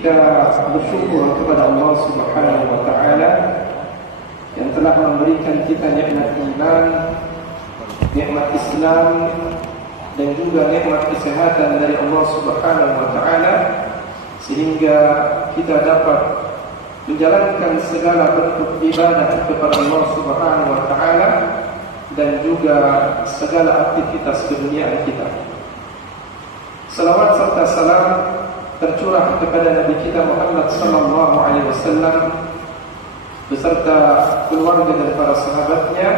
Kita bersyukur kepada Allah Subhanahu wa Ta'ala yang telah memberikan kita nikmat iman, nikmat Islam, dan juga nikmat kesehatan dari Allah Subhanahu wa Ta'ala, sehingga kita dapat menjalankan segala bentuk ibadah kepada Allah Subhanahu wa Ta'ala dan juga segala aktivitas keduniaan kita. Salawat serta salam tercurah kepada Nabi kita Muhammad sallallahu alaihi wasallam beserta keluarga dan para sahabatnya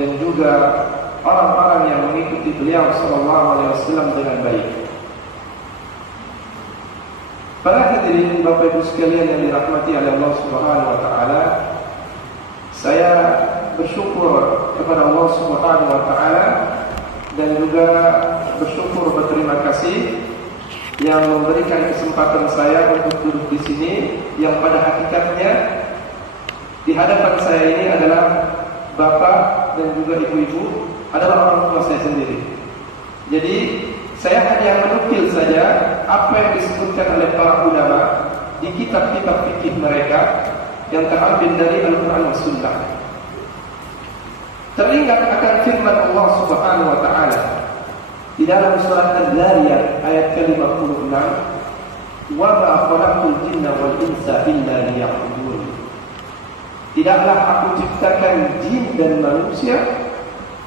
dan juga orang-orang yang mengikuti beliau sallallahu alaihi wasallam dengan baik. Para hadirin Bapak Ibu sekalian yang dirahmati oleh Allah Subhanahu wa Ta'ala, saya bersyukur kepada Allah Subhanahu wa Ta'ala dan juga berterima kasih yang memberikan kesempatan saya untuk duduk di sini, yang pada hakikatnya di hadapan saya ini adalah bapak dan juga ibu-ibu adalah orang tua saya sendiri. Jadi saya hanya menukil saja apa yang disebutkan oleh para ulama di kitab-kitab fikih mereka yang terambil dari Al-Quran dan Sunnah. Teringat akan firman Allah Subhanahu wa Ta'ala di dalam surat Al-Zariyat ayat ke-56, "Wa ma khalaqtul jinna wal insa illa liya'budun." Tidaklah aku ciptakan jin dan manusia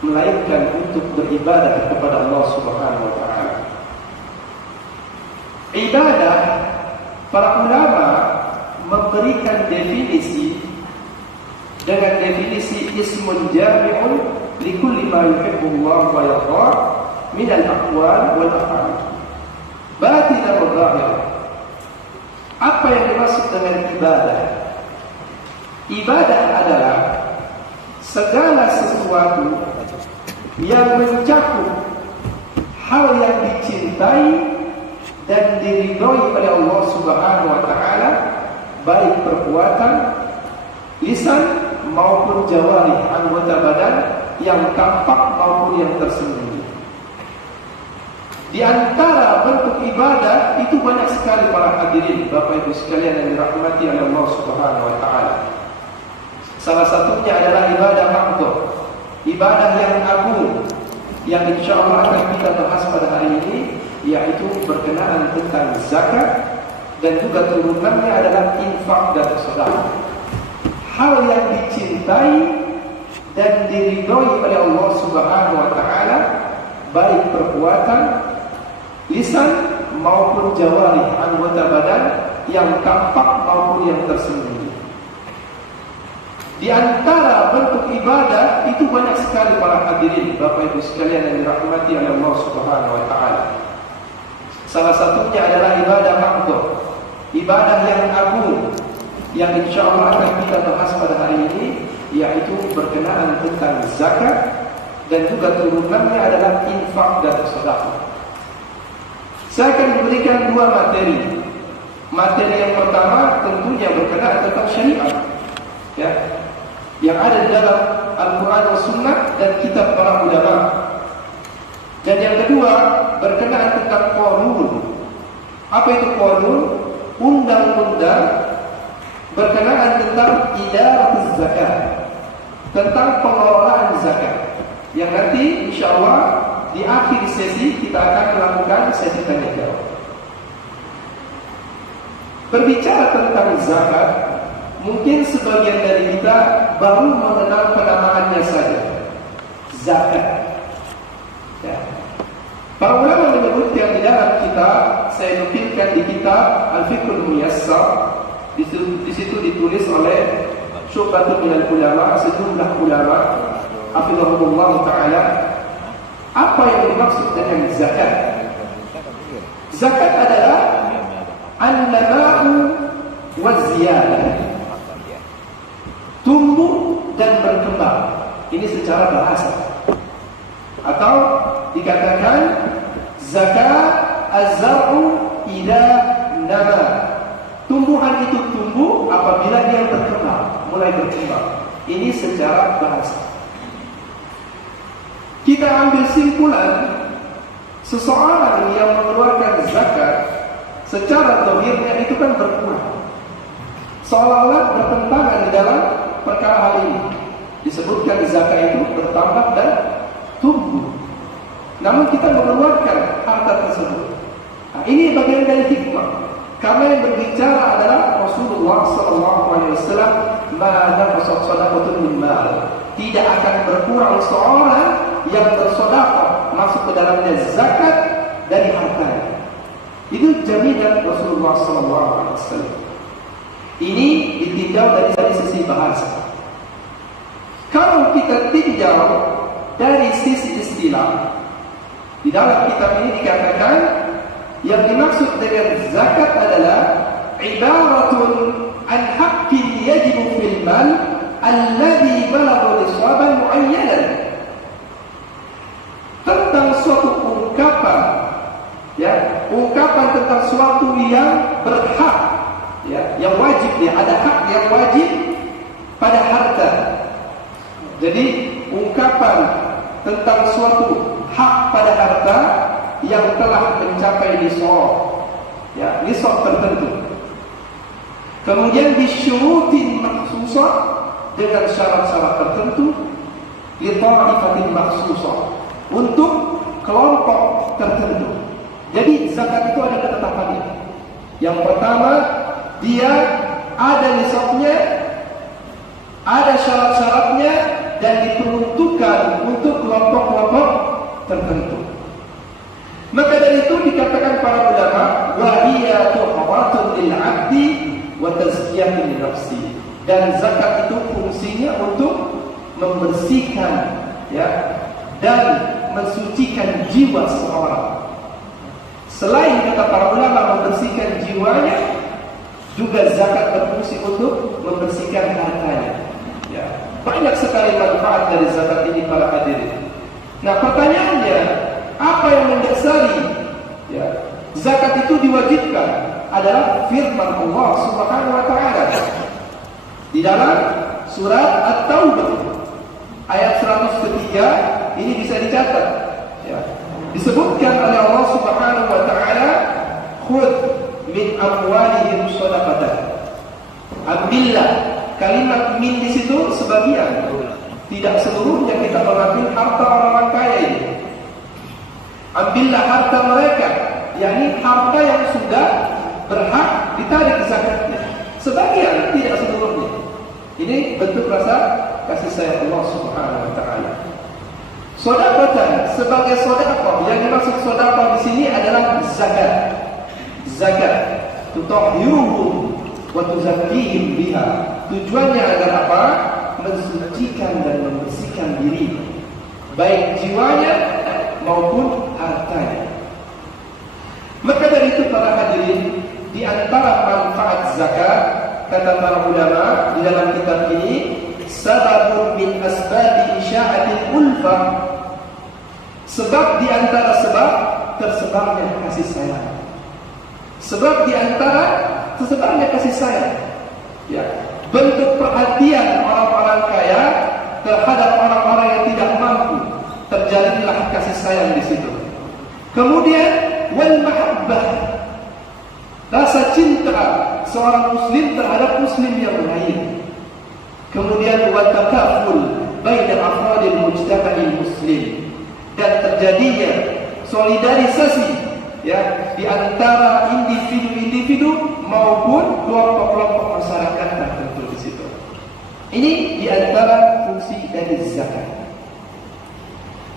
melainkan untuk beribadah kepada Allah Subhanahu wa Ta'ala. Ibadah, para ulama memberikan definisi dengan definisi ismun jami'un likulli ma yuhibbu Allah wa yarda min al-aqwal wal af'al batinah wa zahirah. Apa yang dimaksud dengan ibadah? Ibadah adalah segala sesuatu yang mencakup hal yang dicintai dan diridhoi oleh Allah Subhanahu wa Ta'ala, baik perbuatan, lisan maupun jawarih, anggota badan yang tampak maupun yang tersembunyi. Di antara bentuk ibadah itu banyak sekali para hadirin Bapak Ibu sekalian yang dirahmati oleh Allah Subhanahu wa Ta'ala. Salah satunya adalah ibadah makhdhah, ibadah yang agung, yang insyaallah akan kita bahas pada hari ini, yaitu berkenaan tentang zakat dan juga turunannya adalah infak dan sedekah. Hal yang dicintai dan diridhoi oleh Allah Subhanahu wa Ta'ala, baik perbuatan, lisan maupun jawarih, anggota badan yang tampak maupun yang tersembunyi. Di antara bentuk ibadah itu banyak sekali para hadirin Bapak Ibu sekalian yang dirahmati oleh Allah Subhanahu wa Ta'ala. Salah satunya adalah ibadah makhdhah, ibadah yang agung, yang insyaallah akan kita bahas pada hari ini, yaitu berkenaan tentang zakat dan juga turunannya adalah infak dan sedekah. Saya akan memberikan dua materi. Materi yang pertama tentunya berkenaan tentang syariat, ya, yang ada di dalam Al-Quran dan Sunnah dan kitab para ulama. Dan yang kedua berkenaan tentang qanun. Apa itu qanun? Undang-undang berkenaan tentang idaratuz zakat, tentang pengelolaan zakat, yang nanti insyaallah di akhir sesi kita akan melakukan sesi tanya jawab. Berbicara tentang zakat, mungkin sebagian dari kita baru mengenal penamaannya saja, zakat. Ya. Para ulama menyebutkan di dalam kitab, saya nukilkan di kitab Al-Fiqhul Muyassar, di situ ditulis oleh syu'batun minal ulama, sejumlah ulama, hafizahumullah ta'ala, apa yang dimaksud dengan zakat. Zakat adalah an-nama'u wa ziyadah, tumbuh dan berkembang. Ini secara bahasa. Atau dikatakan zakat az-zar'u ila nama. Tumbuhan itu tumbuh apabila dia berkembang, mulai berkembang. Ini secara bahasa. Kita ambil simpulan, seseorang yang mengeluarkan zakat secara zahirnya itu kan berkurang, seolah-olah bertentangan di dalam perkara hal ini. Disebutkan zakat itu bertambah dan tumbuh, namun kita mengeluarkan harta tersebut. Nah, ini bagian dari hikmah, karena yang berbicara adalah Rasulullah SAW. Ma'ana shadaqatun min mal, tidak akan berkurang seorang yang bersedekah masuk ke dalamnya zakat dari hartanya. Itu jaminan Rasulullah SAW. Ini ditinjau dari sisi bahasa. Kalau kita tinjau dari sisi istilah, di dalam kitab ini dikatakan yang dimaksud dengan zakat adalah ibaratun an haqqin yajibu fil mal alladhi balagha nisaban muayyanan, tentang suatu ungkapan, ya, ungkapan tentang suatu yang berhak, ya, yang wajib, ya, ada hak yang wajib pada harta. Jadi ungkapan tentang suatu hak pada harta yang telah mencapai nisab, ya, nisab tertentu. Kemudian disyurutin maksusah, dengan syarat-syarat tertentu, li ta'ifatin maksusah, untuk kelompok tertentu. Jadi zakat itu ada ketetapannya. Yang pertama, dia ada nisabnya, ada syarat-syaratnya, dan diperuntukkan untuk kelompok-kelompok tertentu. Maka dari itu dikatakan para ulama, wa hiya tuhawatun lil 'abdi wa tazkiyatun li nafsi. Dan zakat itu fungsinya untuk membersihkan, ya, dan mensucikan jiwa seorang. Selain kata para ulama membersihkan jiwanya, juga zakat berfungsi untuk membersihkan hartanya. Ya, banyak sekali manfaat dari zakat ini para hadirin. Nah, pertanyaannya, apa yang mendasari, ya, zakat itu diwajibkan adalah firman Allah Subhanahu wa taala di dalam surat At-Taubah ayat 103. Ini bisa dicatat, ya. Disebutkan oleh Allah Subhanahu wa taala, khudh min amwalihim shadaqatan. Ambillah, kalimat min di situ sebagian, tidak seluruhnya kita mengambil harta orang kaya ini. Ambillah harta mereka, yakni harta yang sudah berhak ditarik zakatnya. Sebagian, tidak seluruhnya. Ini bentuk rasa kasih sayang Allah Subhanahu wa taala. Shadaqatan, sebagai sedekah, yang dimaksud sedekah di sini adalah zakat. Zakat tutahhiruhum wa tuzakkihim biha. Tujuannya agar apa? Mensucikan dan membersihkan diri, baik jiwanya maupun hartanya. Maka dari itu para hadirin, di antara manfaat zakat, kata para ulama di dalam kitab ini, sababun min asbabi isya'atil ulfah, sebab di antara sebab tersebarnya kasih sayang. Sebab di antara tersebarnya kasih sayang, ya, bentuk perhatian orang-orang kaya terhadap orang-orang yang tidak mampu, terjadilah kasih sayang di situ. Kemudian wal mahabbah, rasa cinta seorang muslim terhadap muslim yang lain. Kemudian wa takaful baina afradil mujtama'il muslim, dan terjadinya solidarisasi, ya, di antara individu-individu maupun kelompok-kelompok masyarakat tertentu di situ. Ini di antara fungsi dari zakat.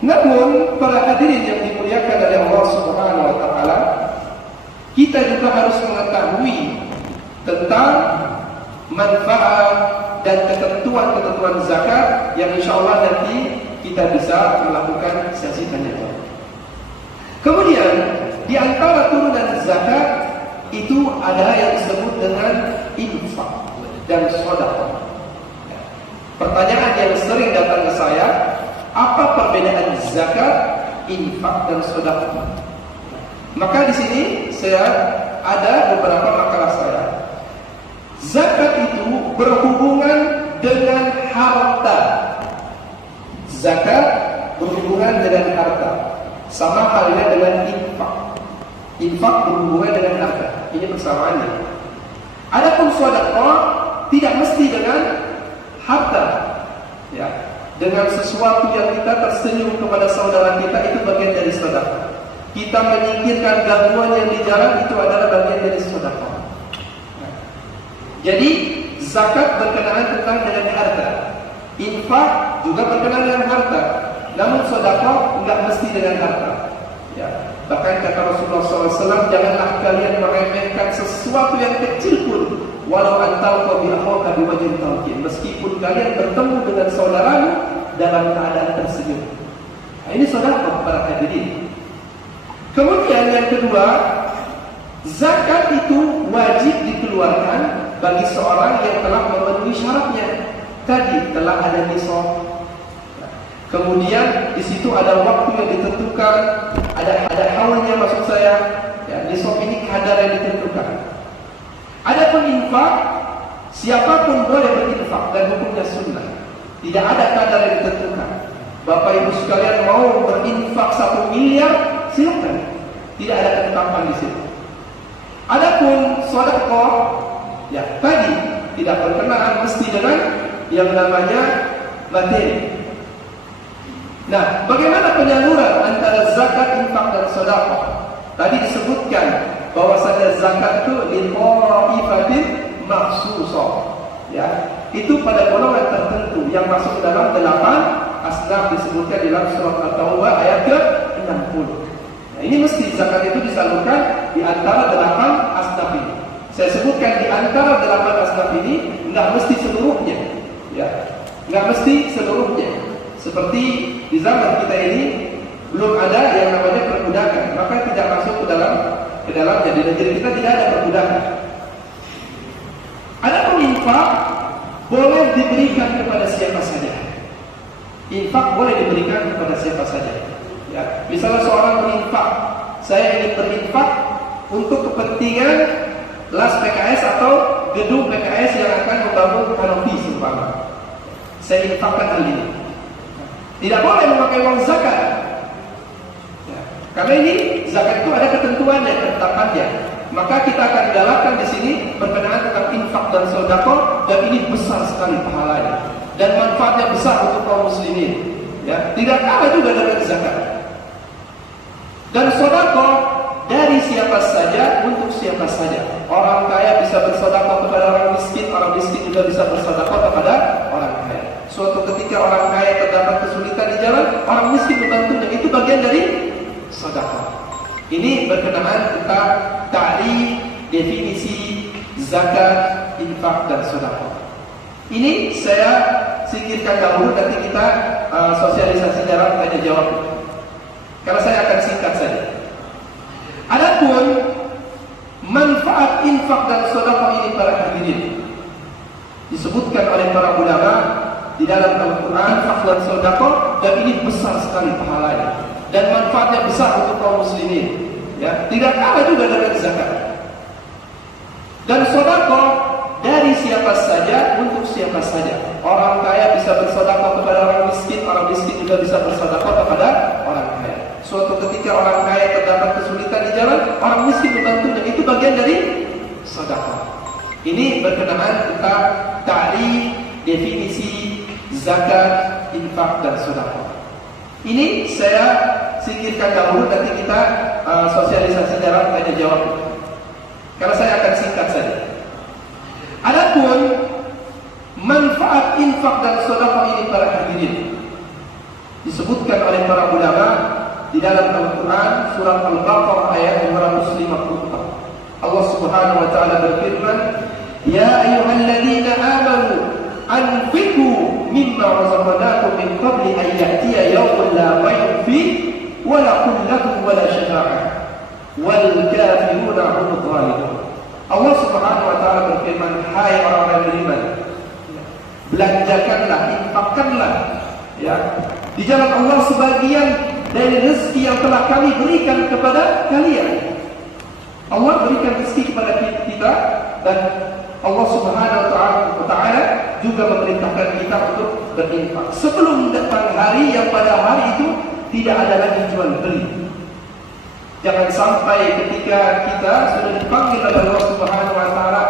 Namun para hadirin yang dimuliakan oleh Allah Subhanahu wa taala, kita juga harus mengetahui tentang manfaat dan ketentuan-ketentuan zakat yang insyaallah nanti kita bisa melakukan sesi tanya jawab. Kemudian di antara turunan zakat itu adalah yang disebut dengan infak dan sedekah. Pertanyaan yang sering datang ke saya, apa perbedaan zakat, infak dan sedekah? Maka di sini saya ada beberapa makalah saya. Zakat itu berhubungan dengan harta. Zakat berhubungan dengan harta, sama halnya dengan infak. Infak berhubungan dengan harta. Ini persamaannya. Adapun sedekah tidak mesti dengan harta. Ya, dengan sesuatu yang kita tersenyum kepada saudara kita, itu bagian dari sedekah. Kita menyingkirkan gangguan yang di jalan, itu adalah bagian dari sedekah. Jadi zakat berkenaan tentang dengan harta, infak juga berkenaan dengan harta. Namun sedekah enggak mesti dengan harta. Ya, bahkan kata Rasulullah SAW, janganlah kalian meremehkan sesuatu yang kecil pun, walau antalqa bi akhaka bi wajhin talqin, meskipun kalian bertemu dengan saudaramu dalam keadaan tersenyum. Nah, ini sedekah para hadirin. Kemudian yang kedua, zakat itu wajib dikeluarkan bagi seorang yang telah memenuhi syaratnya. Tadi telah ada nisab. Kemudian di situ ada waktu yang ditentukan, ada haulnya maksud saya. Ya, nisab ini kadar yang ditentukan. Adapun infak, siapapun boleh berinfak dan hukumnya sunnah. Tidak ada kadar yang ditentukan. Bapak Ibu sekalian mau berinfak 1 miliar, silakan. Tidak ada ketetapan di situ. Adapun sedekah, ya tadi tidak berkenaan mesti dengan yang namanya materi. Nah, bagaimana penyaluran antara zakat, infak dan sedekah? Tadi disebutkan bahwasanya zakat itu liqaifatin makhsusah. Ya, itu pada golongan tertentu yang masuk dalam 8 asnaf disebutkan dalam surat At-Taubah ayat ke-60. Nah, ini mesti zakat itu disalurkan di antara 8 asnaf ini. Saya sebutkan di antara 8 asnaf ini, enggak mesti seluruhnya. Ya, enggak mesti seluruhnya. Seperti di zaman kita ini belum ada yang namanya perbudakan, maka tidak masuk ke dalamnya. Di negeri kita tidak ada perbudakan. Adapun infak boleh diberikan kepada siapa saja. Infak boleh diberikan kepada siapa saja. Ya, misalnya seorang berinfak, saya ingin berinfak untuk kepentingan las PKS atau gedung PKS yang akan membangun kanopi seumpama. Saya infakkan hal ini. Tidak boleh memakai uang zakat. Ya, karena ini zakat itu ada ketentuannya, ketetapannya. Maka kita akan galakkan di sini berkenaan tentang infak dan sedekah, dan ini besar sekali pahalanya dan manfaatnya besar untuk kaum muslimin. Ya, tidak kalah juga dengan zakat. Dan sedekah dari siapa saja untuk siapa saja. Orang kaya bisa bersedekah kepada orang miskin juga bisa bersedekah kepada orang kaya. Suatu ketika orang kaya terdapat kesulitan di jalan, orang miskin membantunya, itu bagian dari sedekah. Ini berkenaan tentang ta'rif, definisi zakat, infak dan sedekah. Ini saya singkirkan dahulu, nanti kita sosialisasi dalam tanya jawab. Karena saya akan singkat saja. Adapun manfaat infak dan sedekah ini para hadirin, disebutkan oleh para ulama di dalam Al-Quran, faklan sedekah, dan ini besar sekali pahalanya dan manfaatnya besar untuk kaum muslimin. Ya, tidak kalah juga dengan zakat. Dan sedekah dari siapa saja untuk siapa saja. Orang kaya bisa bersedekah kepada orang miskin juga bisa bersedekah kepada orang kaya. Suatu ketika orang kaya terdapat kesulitan di jalan, orang miskin membantunya, itu bagian dari sedekah. Ini berkenaan tentang ta'rif, definisi zakat, infak dan sedekah. Ini saya singkirkan dahulu, nanti kita sosialisasi dalam tanya jawab. Karena saya akan singkat saja. Adapun manfaat infak dan sedekah ini para hadirin, disebutkan oleh para ulama di dalam Al-Quran surat Al-Baqarah ayat 254. Allah Subhanahu wa taala berfirman, "Ya ayyuhalladzina amanu anfiqu mimma razaqnakum min qabli an ya'tiya yawmun la bay'un fihi wa la qullatin wa la syafa'ah wal kafiruna hum dhalimun." Allah Subhanahu wa taala berfirman, hai orang-orang yang beriman, belanjakanlah, infakkanlah ya di jalan Allah sebagian dari rezeki yang telah kami berikan kepada kalian. Allah berikan rezeki kepada kita, dan Allah Subhanahu wa taala juga memerintahkan kita untuk berinfak sebelum datang hari yang pada hari itu tidak ada lagi jual beli. Jangan sampai ketika kita sudah dipanggil oleh Allah Subhanahu wa taala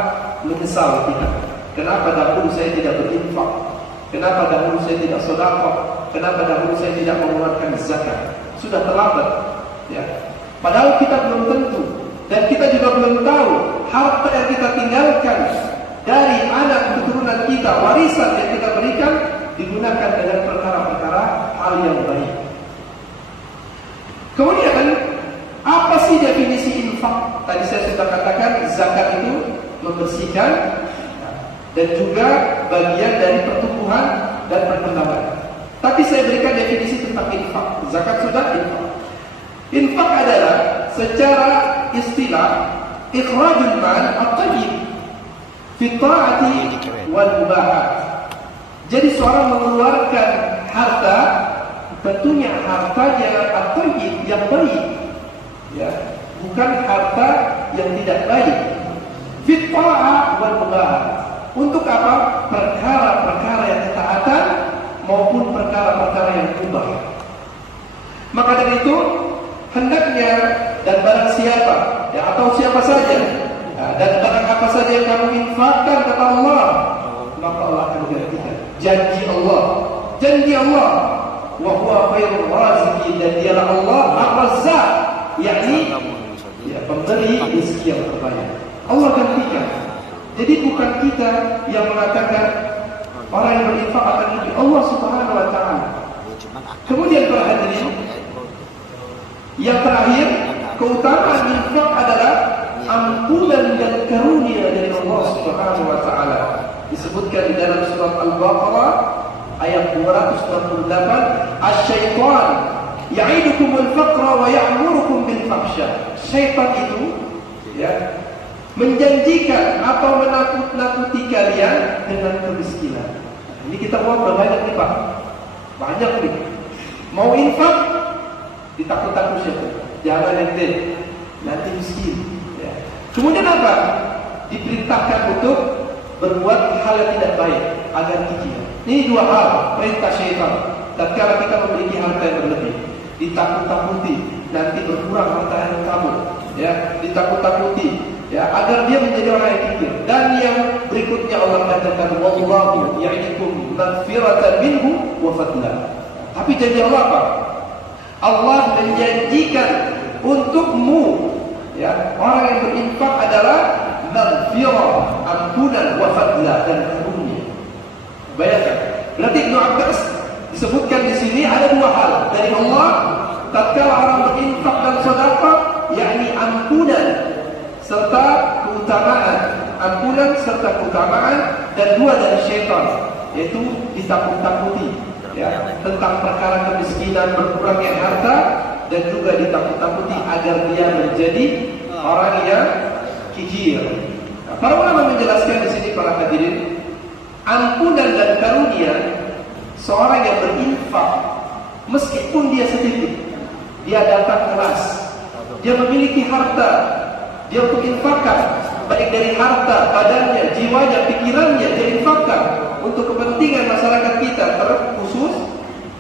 menyesal kita. Kenapa dahulu saya tidak berinfak? Kenapa dahulu saya tidak sedekah? Kenapa dahulu saya tidak mengeluarkan zakat? Sudah terlambat, ya. Padahal kita belum tentu, dan kita juga belum tahu harta yang kita tinggalkan dari anak keturunan kita, warisan yang kita berikan digunakan dengan perkara-perkara hal yang baik. Kemudian, apa sih definisi infak? Tadi saya sudah katakan zakat itu membersihkan dan juga bagian dari pertumbuhan dan perkembangan. Tapi saya berikan definisi tentang infak. Zakat sudah, infak. Infak adalah secara istilah ikhrajul mal at-tayyib fi ta'ati wal mubahat. Jadi seorang mengeluarkan harta, tentunya hartanya at-tayyib yang baik, ya, bukan harta yang tidak baik. Fi ta'ah wal mubahat. Untuk apa? Perkara-perkara yang ketaatan maupun perkara-perkara yang mubah. Maka dari itu hendaknya, dan barang siapa, ya, atau siapa saja, ya, dan barang apa saja yang kamu infakkan kata Allah, maka Allah akan menggantikan. Janji Allah, wa huwa khairur raziqin, dan dialah Allah ar-razzaq, yakni ya, pemberi rezeki yang terbaik. Allah gantikan. Jadi bukan kita yang mengatakan orang yang berinfak akan lebih, Allah Subhanahu wa taala. Kemudian para hadirin, yang terakhir, keutamaan infak adalah ampunan dan karunia dari Allah Subhanahu wa taala. Disebutkan di dalam surat Al-Baqarah ayat 268, "Asy-syaitan ya'idukumul faqra wa ya'murukum bil fahsya." Syaitan itu, ya, menjanjikan atau menakut-nakuti kalian dengan kemiskinan. Ini kita uang banyak nih Pak, banyak nih. Mau infak ditakut-takut siapa? Jangan ente, nanti miskin. Ya. Kemudian apa? Diperintahkan untuk berbuat hal yang tidak baik agar kikir. Ini dua hal perintah syaitan. Tatkala kita memiliki harta yang berlebih, ditakut-takuti nanti berkurang harta yang kamu, ya, ditakut-takuti, ya, agar dia menjadi orang yang kikir. Dan yang berikutnya Allah katakan, wallahu ya'idukum maghfiratan minhu wa fadla. Tapi janji Allah apa? Allah menjanjikan untukmu, ya, orang yang berinfak adalah maghfirah, ampunan, wa fadla, dan karunia. Bayangkan, berarti Ibnu Abbas disebutkan di sini ada dua hal dari Allah tatkala orang berinfak dan sedekah, yakni ampunan serta keutamaan, ampunan serta keutamaan, dan dua dari syaitan, yaitu ditakut-takuti, ya, tentang perkara kemiskinan, berkurangnya harta, dan juga ditakut-takuti agar dia menjadi orang yang kikir. Nah, para ulama menjelaskan di sini para hadirin, ampunan dan karunia seorang yang berinfak, meskipun dia sedikit, dia datang keras, dia memiliki harta, dia untuk infakkan, baik dari harta, badannya, jiwanya, pikirannya, dia infakkan untuk kepentingan masyarakat kita, terkhusus,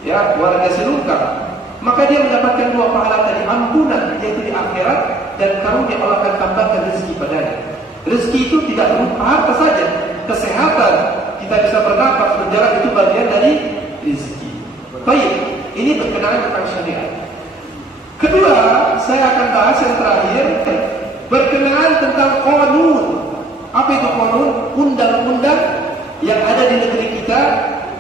ya, warga selungkap. Maka dia mendapatkan dua pahala tadi, ampunan yaitu di akhirat, dan karunia Allah akan tambahkan rezeki padanya. Rezeki itu tidak berupa harta saja, kesehatan, kita bisa bernafas, berjalan, itu bagian dari rezeki. Baik, ini berkenaan tentang syariat. Kedua, saya akan bahas yang terakhir berkenaan tentang qanun. Apa itu qanun? Undang-undang yang ada di negeri kita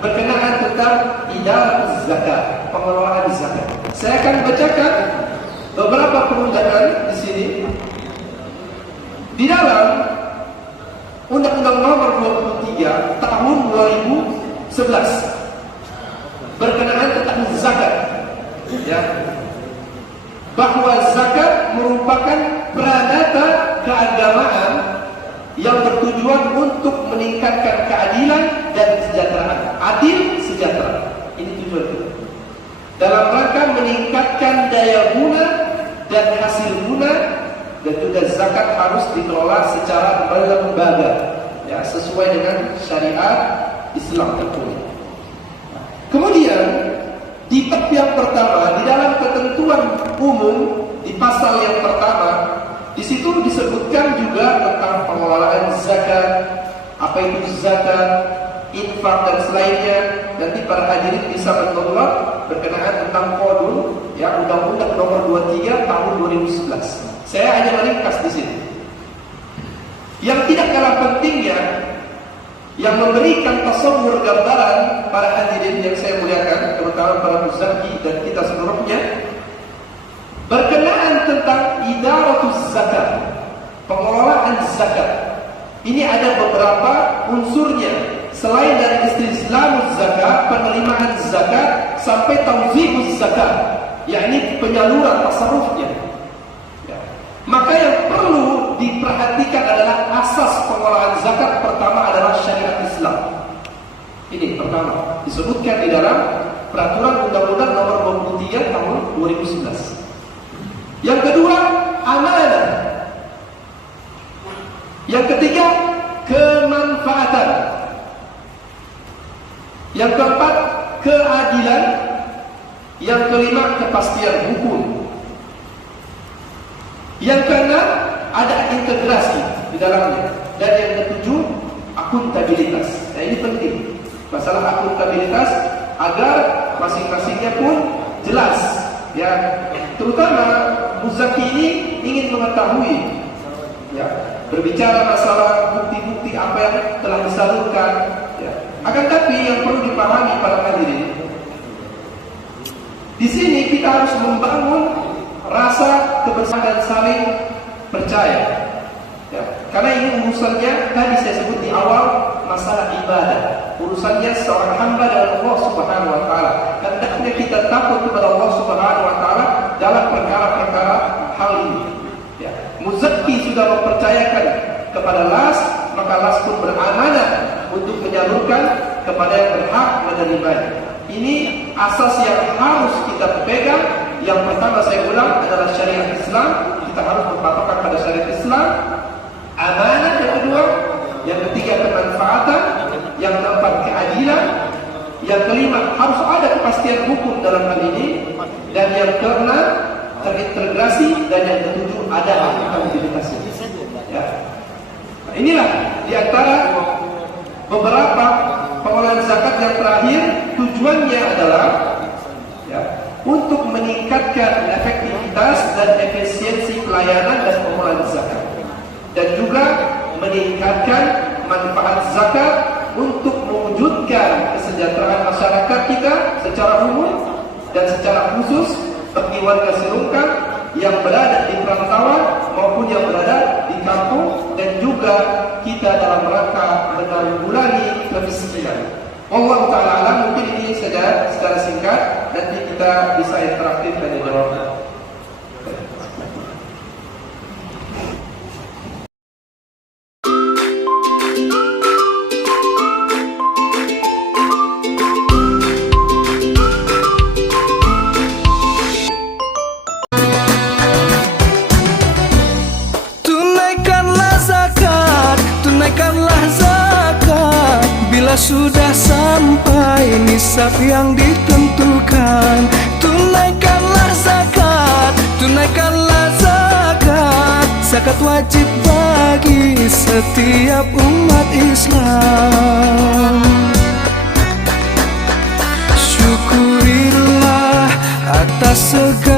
berkenaan tentang idarat zakat, pengelolaan zakat. Saya akan bacakan beberapa perundangan di sini. Di dalam Undang-Undang Nomor 23 Tahun 2011 berkenaan tentang zakat, ya, bahwa zakat merupakan pranata keagamaan yang bertujuan untuk meningkatkan keadilan dan kesejahteraan. Adil, sejahtera. Ini tujuan kita. Dalam rangka meningkatkan daya guna dan hasil guna, dan juga zakat harus dikelola secara berlembaga, ya, sesuai dengan syariat Islam tentunya. Kemudian di bab yang pertama, di dalam ketentuan umum di pasal yang pertama, di situ disebutkan juga tentang pengelolaan zakat, apa itu zakat, infak dan selainnya. Nanti para hadirin bisa menolak berkenaan tentang kodun, ya, Undang-Undang Nomor 23 Tahun 2011. Saya hanya meringkas di sini. Yang tidak kalah pentingnya, yang memberikan tasawur gambaran para hadirin yang saya muliakan, terutama para muzaki dan kita seluruhnya, berkenaan tentang idaratus zakat, pengelolaan zakat. Ini ada beberapa unsurnya. Selain dari istislamus zakat, penerimaan zakat, sampai tauzi'uz zakat, yakni penyaluran tasarrufnya. Ya. Maka yang perlu diperhatikan adalah asas pengelolaan zakat. Pertama adalah syariat Islam. Ini pertama disebutkan di dalam Peraturan Undang-Undang Nomor 23 Tahun 2011. Yang kedua, amanah. Yang ketiga, kemanfaatan. Yang keempat, keadilan. Yang kelima, kepastian hukum. Yang keenam, ada integrasi di dalamnya. Dan yang ketujuh, akuntabilitas. Nah, ini penting. Masalah akuntabilitas agar masing-masingnya pun jelas. Ya, terutama muzaki ini ingin mengetahui, ya, berbicara masalah bukti-bukti apa yang telah disalurkan. Ya. Akan tapi yang perlu dipahami para hadirin, di sini kita harus membangun rasa kebersamaan dan saling percaya. Ya. Karena ini urusannya tadi saya sebut di awal, masalah ibadah. Urusannya seorang hamba dengan Allah Subhanahu wa taala. Hendaknya kita takut kepada Allah Subhanahu wa taala dalam perkara-perkara hal ini. Ya. Muzaki sudah mempercayakan kepada Las, maka Las pun beramanah untuk menyalurkan kepada yang berhak menerimanya. Ini asas yang harus kita pegang. Yang pertama saya ulang adalah syariat Islam. Kita harus berpatokan pada syariat Islam. Amanah yang kedua, yang ketiga kemanfaatan, yang keempat keadilan, yang kelima harus ada kepastian hukum dalam hal ini, dan yang keenam terintegrasi, dan yang ketujuh ada akuntabilitasnya. Ya. Nah, inilah diantara beberapa pengelolaan zakat yang terakhir. Tujuannya adalah, ya, untuk meningkatkan efektivitas dan efisiensi pelayanan dan pengelolaan zakat, dan juga meningkatkan manfaat zakat untuk mewujudkan kesejahteraan masyarakat kita secara umum dan secara khusus bagi warga Serungkang yang berada di perantauan maupun yang berada di kampung, dan juga kita dalam rangka menanggulangi kemiskinan. Wallahu ta'ala alam. Mungkin ini saja secara singkat, nanti kita bisa interaktif dan jawab. Tunaikanlah zakat bila sudah sampai nisab yang ditentukan. Tunaikanlah zakat, tunaikanlah zakat. Zakat wajib bagi setiap umat Islam. Syukurilah atas segala